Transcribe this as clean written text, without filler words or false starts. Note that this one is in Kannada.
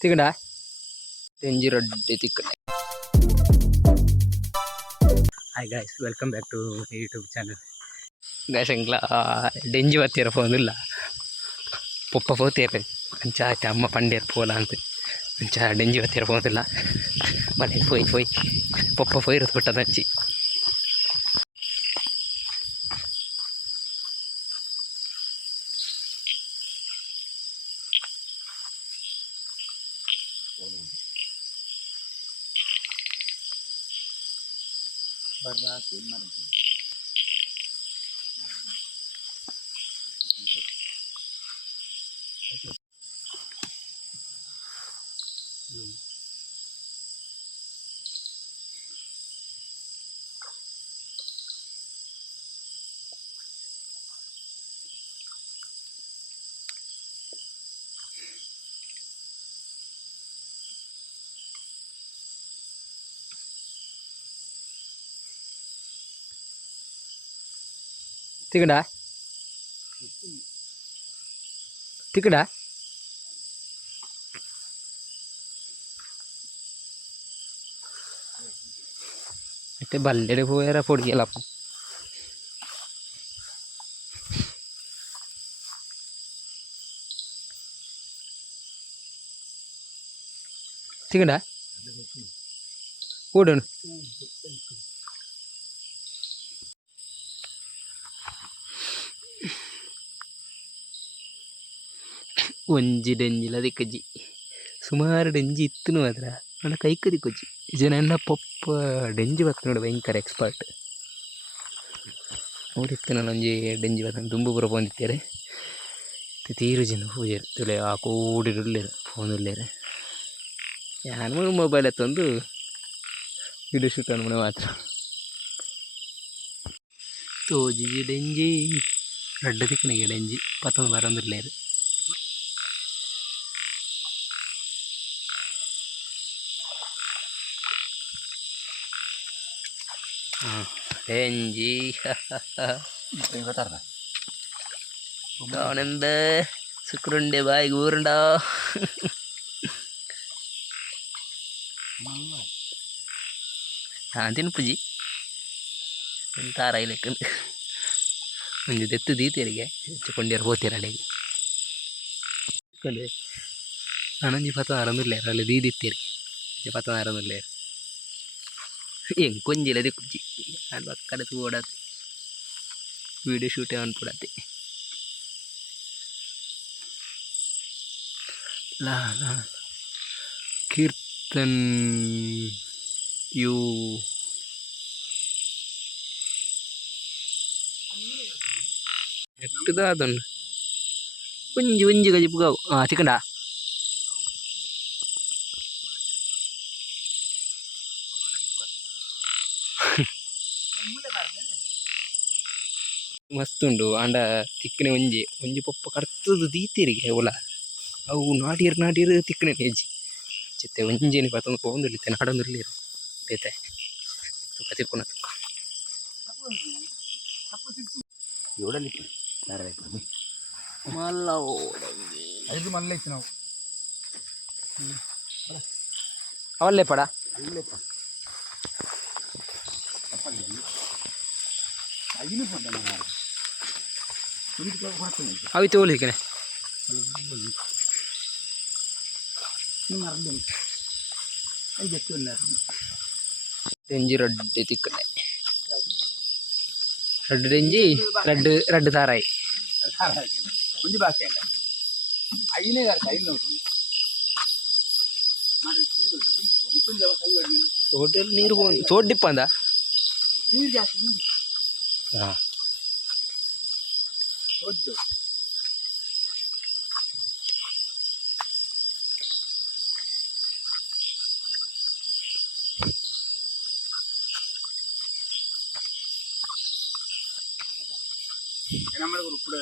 ತಿಕ್ಕಡ ಡೆಂಜಿ ರೊಡ್ಡಿ ತಿಕ್ಕಡೆ. Hi guys, welcome back to YouTube channel. Guys ಎಂಗ್ಲ ಡೆಂಜಿ ಬತ್ತಿರ ಫೋನಿಲ್ಲ ಪೊಪ್ಪ ಪೋತಿರ ಅಂಚ ಆಯ್ತು ಅಮ್ಮ ಪಂಡೇರು ಪೋಲ ಅಂತ ಅಂಚ ಡೆಂಜಿ ಬತ್ತಿರ ಫೋನಿಲ್ಲ ಮನೆ ಪೋಯ್ ಪೊಪ್ಪ ಪೋಯಿರೋದು ಬಿಟ್ಟದ ಹಚ್ಚಿ. ತಿಕ್ಕಡ ತಿಕ್ಕಡ ಮತ್ತೆ ಬಲ್ಲೆಡೆ ಹೋಯಾರ പൊടിയല്ലപ്പം. ತಿಕ್ಕಡ ಕೂಡನು ಒಂಜಿ ಡೆಂಜಿಲ ದಿಕ್ಕಜ್ಜಿ ಸುಮಾರು ಡೆಂಜಿ ಇತ್ತು ಮಾತ್ರ ನನ್ನ ಕೈಕ ದಿಕ್ಕೊಜ್ಜಿ ಜನ ಎನ್ನ ಪೊಪ್ಪ ಡೆಂಜಿ ಬತ್ತ ನೋಡಿ ಭಯಂಕರ ಎಕ್ಸ್ಪರ್ಟ್ ನೋಡಿತ್ತು. ನಾನು ಒಂಜಿ ಡೆಂಜಿ ಬತ್ತ ದುಂಬು ಪೂರ ಪೋಂದಿತ್ತೇರೆ ತೀರು ಜನ ಪೂಜೆರು ತುಳೆ ಆ ಕೂಡಿರುಳ್ಳೇರು ಫೋನ್ ಉಳ್ಳೇರು. ನಾನು ಮೊಬೈಲ್ ಎತ್ತೊಂದು ವಿಡಿಯೋ ಶೂಟ್ ಅನ್ಮನೆ ಮಾತ್ರ ತೋಜಿ ಡೆಂಜಿ ರಡ್ಡ ದಿಕ್ಕನಿಗೆ ಡೆಂಜಿ ಪತ್ತೊಂದು ಬರೊಂದಿರ್ಲೇರು. ಡೆಂಜಿ ಅವನೆಂದ ಸುಕ್ರುಂಡೆ ಬಾಯಿಗೆ ಊರುಂಡ ನಾನು ತಿನ್ಪುಜಿ ತಾರ ಇಲೆಕ್ಕ ಒಂದು ದೆತ್ತು ದೀತೆರಿಗೆ ಹೆಚ್ಚುಕೊಂಡಿರು ಹೋತಿರಲ್ಲಿಗೆ ನಾನೊಂಜಿ ಪತ್ತ ಅರನುಲ್ಲೇರು ಅಲ್ಲಿ ದೀದಿತ್ತೀರಿಗೆ ಪತ್ತ ಅರನುಲ್ಲೇರು ಹೆಂಗೆ ಕೊಂಜಿಲ್ಲ ದಿಕ್ಕುಜ್ಜಿ ನಾನು ಪಕ್ಕದ ಓಡಾತೆ ವೀಡಿಯೋ ಶೂಟೇ ಅನ್ಬಿಡತ್ತೆ. ಲಾ ಕೀರ್ತನ್ ಯು ಎಟ್ಟದಾದನು ಒಂಜಿ ಒಂಜಿ ಗಜಿ ಪುಗಾವು ಚಿಕಂಡ ಮಸ್ತ್ ಉಂಡು ಆಂಡ ತಿಕ್ಕನೆ ಒಂಜಿ ಒಂಜಿ ಪೊಪ್ಪ ಕರ್ತದು ದೀತೆರಿಗೆ ಒಲ ಅವು ನಾಟಿರು ತಿಕ್ಕನೆ ಹೆಜ್ಜಿ ಚಿತ್ತೆ ಒಂಜಿನಿ ಪತ್ತೊಂದು ಪೋಂದುಲಿತ್ತೆ ನಾಡೊಂದಿರ್ಲಿರು ಬೇತೆ ತುಕ್ಕ ತಿಕ್ಕುನ ತುಕ್ಕ ಮಲ್ಲ ಅದಕ್ಕೆ ಮಲ್ಲ ಇತ್ತು ನಾವು ಅವಲ್ಲೇ ಪಡ ಅವಿ ತೋಲಿಕನೆ ಡೆಂಜಿ ರಡ್ಡಿ ತಿಕ್ಕನೆ ರಡ್ಡು ಡೆಂಜಿ ರಡ್ಡು ತಾರಾಯಿ ಒಂಜಿ ಭಾಷೆ ಅಲ್ಲ ಐನೇ ಐದು ಹೋಟೆಲ್ ನೀರು ತೋಡ್ಡಿಪ್ಪ ಅಂದ ನೀರು ಜಾಸ್ತಿ ಹಾಂ ಒದ್ದು ನಮ್ಮ ಕೂಡ